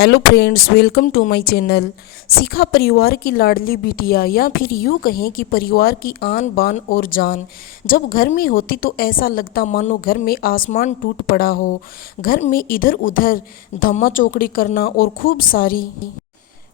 Hello friends, welcome to my channel. Shikha परिवार की लाडली बिटिया या फिर यूँ कहें कि परिवार की आन बान और जान। जब घर में होती तो ऐसा लगता मानो घर में आसमान टूट पड़ा हो। घर में इधर उधर धम्मा चौकड़ी करना और खूब सारी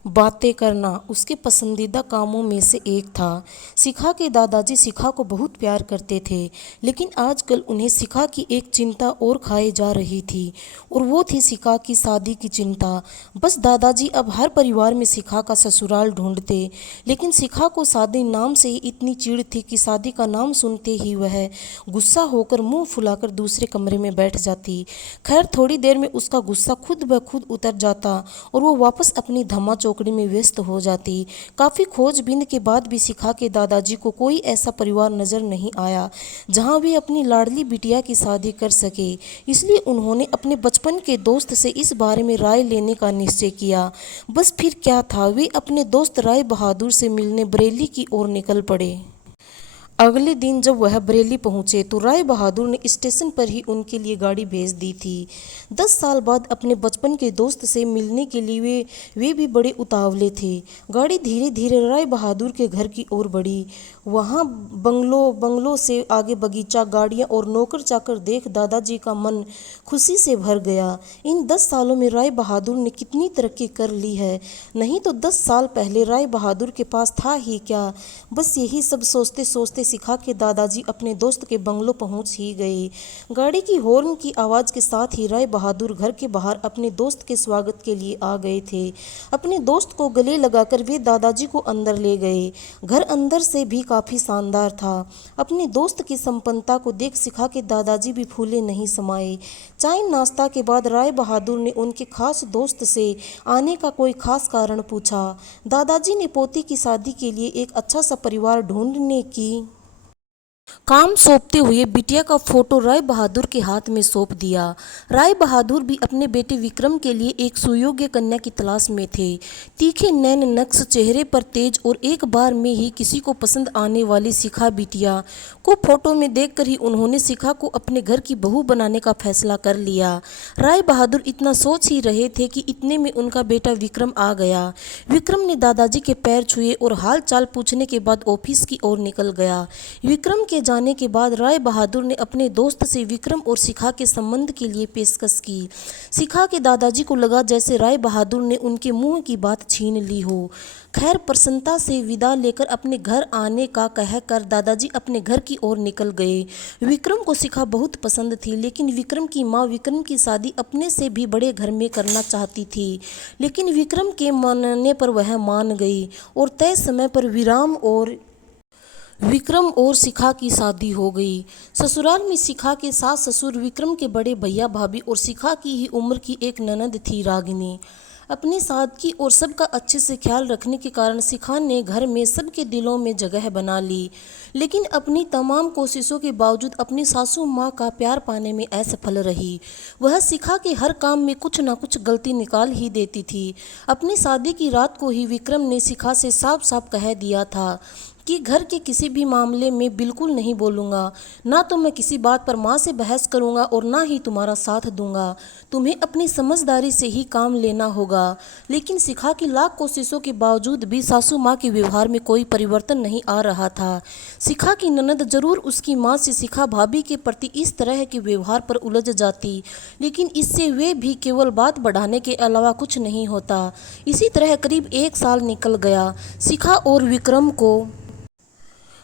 बातें करना उसके पसंदीदा कामों में से एक था। शिखा के दादाजी शिखा को बहुत प्यार करते थे, लेकिन आजकल उन्हें शिखा की एक चिंता और खाई जा रही थी, और वो थी शिखा की शादी की चिंता। बस दादाजी अब हर परिवार में शिखा का ससुराल ढूंढते, लेकिन शिखा को शादी नाम से ही इतनी चिढ़ थी कि शादी का नाम सुनते ही वह गुस्सा होकर मुंह फुलाकर दूसरे कमरे में बैठ जाती। खैर, थोड़ी देर में उसका गुस्सा खुद ब खुद उतर जाता और वो वापस अपनी धम्मा चौकड़ी में व्यस्त हो जाती। काफ़ी खोजबीन के बाद भी शिखा के दादाजी को कोई ऐसा परिवार नज़र नहीं आया जहां वे अपनी लाडली बिटिया की शादी कर सके। इसलिए उन्होंने अपने बचपन के दोस्त से इस बारे में राय लेने का निश्चय किया। बस फिर क्या था, वे अपने दोस्त राय बहादुर से मिलने बरेली की ओर निकल पड़े। अगले दिन जब वह बरेली पहुंचे तो राय बहादुर ने स्टेशन पर ही उनके लिए गाड़ी भेज दी थी। 10 साल बाद अपने बचपन के दोस्त से मिलने के लिए वे भी बड़े उतावले थे। गाड़ी धीरे धीरे राय बहादुर के घर की ओर बढ़ी। वहां बंगलों से आगे बगीचा, गाड़ियां और नौकर चाकर देख दादाजी का मन खुशी से भर गया। इन 10 सालों में राय बहादुर ने कितनी तरक्की कर ली है। नहीं तो 10 साल पहले राय बहादुर के पास था ही क्या। बस यही सब सोचते सोचते शिखा के दादाजी अपने दोस्त के बंगलो पहुंच ही गए। गाड़ी की हॉर्न की आवाज़ के साथ ही राय बहादुर घर के बाहर अपने दोस्त के स्वागत के लिए आ गए थे। अपने दोस्त को गले लगाकर वे दादाजी को अंदर ले गए। घर अंदर से भी काफ़ी शानदार था। अपने दोस्त की संपन्नता को देख शिखा के दादाजी भी फूले नहीं समाये। चाय नाश्ता के बाद राय बहादुर ने उनके खास दोस्त से आने का कोई खास कारण पूछा। दादाजी ने पोती की शादी के लिए एक अच्छा सा परिवार ढूंढने की काम सौंपते हुए बिटिया का फोटो राय बहादुर के हाथ में सौंप दिया। राय बहादुर भी अपने बेटे विक्रम के लिए एक सुयोग्य कन्या की तलाश में थे। तीखे नैन नक्श चेहरे पर तेज और एक बार में ही किसी को पसंद आने वाली शिखा बिटिया को फोटो में देखकर ही उन्होंने शिखा को अपने घर की बहू बनाने का फैसला कर लिया। राय बहादुर इतना सोच ही रहे थे कि इतने में उनका बेटा विक्रम आ गया। विक्रम ने दादाजी के पैर छुए और हाल चाल पूछने के बाद ऑफिस की ओर निकल गया। विक्रम के जाने के बाद राय बहादुर ने अपने दोस्त से विक्रम और शिखा के संबंध के लिए पेशकश की। शिखा के दादाजी को लगा जैसे राय बहादुर ने उनके मुंह की बात छीन ली हो। खैर, प्रसन्नता से विदा लेकर अपने घर आने का कहकर दादाजी अपने घर की ओर निकल गए। विक्रम को शिखा बहुत पसंद थी, लेकिन विक्रम की माँ विक्रम की शादी अपने से भी बड़े घर में करना चाहती थी। लेकिन विक्रम के मानने पर वह मान गई और तय समय पर विक्रम और शिखा की शादी हो गई। ससुराल में शिखा के सास ससुर, विक्रम के बड़े भैया भाभी और शिखा की ही उम्र की एक ननद थी रागिनी। अपनी सादगी और सबका अच्छे से ख्याल रखने के कारण शिखा ने घर में सबके दिलों में जगह बना ली। लेकिन अपनी तमाम कोशिशों के बावजूद अपनी सासू माँ का प्यार पाने में असफल रही। वह शिखा के हर काम में कुछ ना कुछ गलती निकाल ही देती थी। अपनी शादी की रात को ही विक्रम ने शिखा से साफ साफ कह दिया था कि घर के किसी भी मामले में बिल्कुल नहीं बोलूँगा, ना तो मैं किसी बात पर माँ से बहस करूँगा और ना ही तुम्हारा साथ दूंगा। तुम्हें अपनी समझदारी से ही काम लेना होगा। लेकिन शिखा की लाख कोशिशों के बावजूद भी सासू माँ के व्यवहार में कोई परिवर्तन नहीं आ रहा था। शिखा की ननद जरूर उसकी माँ से शिखा भाभी के प्रति इस तरह के व्यवहार पर उलझ जाती, लेकिन इससे वे भी केवल बात बढ़ाने के अलावा कुछ नहीं होता। इसी तरह करीब 1 साल निकल गया। शिखा और विक्रम को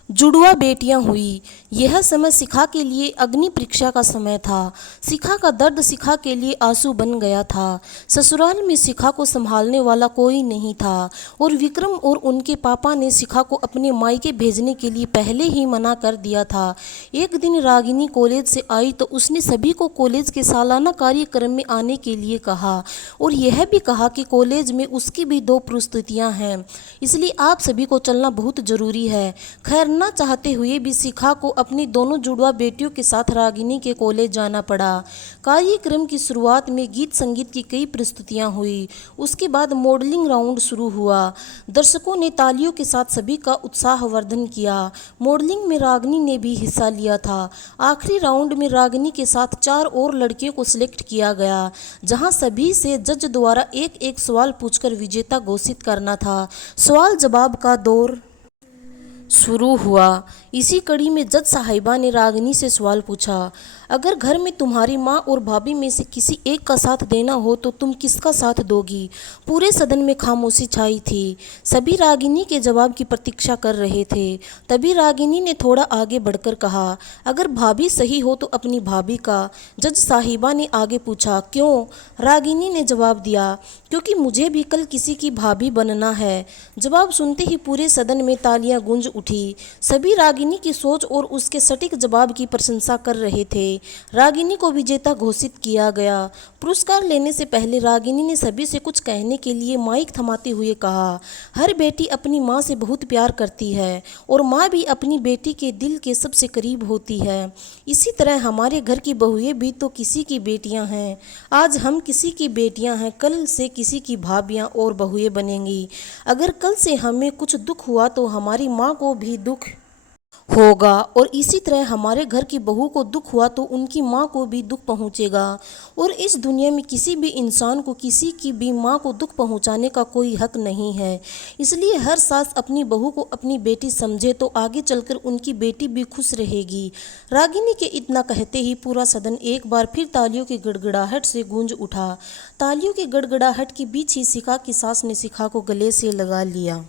जुड़वा बेटियां हुई। यह समय शिखा के लिए अग्नि परीक्षा का समय था। शिखा का दर्द शिखा के लिए आंसू बन गया था। ससुराल में शिखा को संभालने वाला कोई नहीं था और विक्रम और उनके पापा ने शिखा को अपने मायके भेजने के लिए पहले ही मना कर दिया था। एक दिन रागिनी कॉलेज से आई तो उसने सभी को कॉलेज के सालाना कार्यक्रम में आने के लिए कहा और यह भी कहा कि कॉलेज में उसकी भी 2 प्रस्तुतियाँ हैं, इसलिए आप सभी को चलना बहुत ज़रूरी है। खैर, करना चाहते हुए भी शिखा को अपनी दोनों जुड़वा बेटियों के साथ रागिनी के कॉलेज जाना पड़ा। कार्यक्रम की शुरुआत में गीत संगीत की कई प्रस्तुतियां हुई। उसके बाद मॉडलिंग राउंड शुरू हुआ। दर्शकों ने तालियों के साथ सभी का उत्साहवर्धन किया। मॉडलिंग में रागिनी ने भी हिस्सा लिया था। आखिरी राउंड में रागिनी के साथ 4 और लड़कियों को सिलेक्ट किया गया, जहां सभी से जज द्वारा एक एक सवाल पूछकर विजेता घोषित करना था। सवाल जवाब का दौर शुरू हुआ। इसी कड़ी में जज साहिबा ने रागिनी से सवाल पूछा, अगर घर में तुम्हारी माँ और भाभी में से किसी एक का साथ देना हो तो तुम किसका साथ दोगी? पूरे सदन में खामोशी छाई थी। सभी रागिनी के जवाब की प्रतीक्षा कर रहे थे। तभी रागिनी ने थोड़ा आगे बढ़कर कहा, अगर भाभी सही हो तो अपनी भाभी का। जज साहिबा ने आगे पूछा, क्यों? रागिनी ने जवाब दिया, क्योंकि मुझे भी कल किसी की भाभी बनना है। जवाब सुनते ही पूरे सदन में तालियां गूंज उठी। सभी रागिनी की सोच और उसके सटीक जवाब की प्रशंसा कर रहे थे। रागिनी को विजेता घोषित किया गया। पुरस्कार लेने से पहले रागिनी ने सभी से कुछ कहने के लिए माइक थमाते हुए कहा, हर बेटी अपनी माँ से बहुत प्यार करती है और माँ भी अपनी बेटी के दिल के सबसे करीब होती है। इसी तरह हमारे घर की बहुएं भी तो किसी की बेटियां हैं। आज हम किसी की बेटियां हैं, कल से किसी की भाभियां और बहुएं बनेंगी। अगर कल से हमें कुछ दुख हुआ तो हमारी माँ को भी दुख होगा, और इसी तरह हमारे घर की बहू को दुख हुआ तो उनकी माँ को भी दुख पहुँचेगा। और इस दुनिया में किसी भी इंसान को किसी की भी माँ को दुख पहुँचाने का कोई हक नहीं है। इसलिए हर सास अपनी बहू को अपनी बेटी समझे तो आगे चलकर उनकी बेटी भी खुश रहेगी। रागिनी के इतना कहते ही पूरा सदन एक बार फिर तालियों की गड़गड़ाहट से गूंज उठा। तालियों की गड़गड़ाहट के बीच ही शिखा की सास ने शिखा को गले से लगा लिया।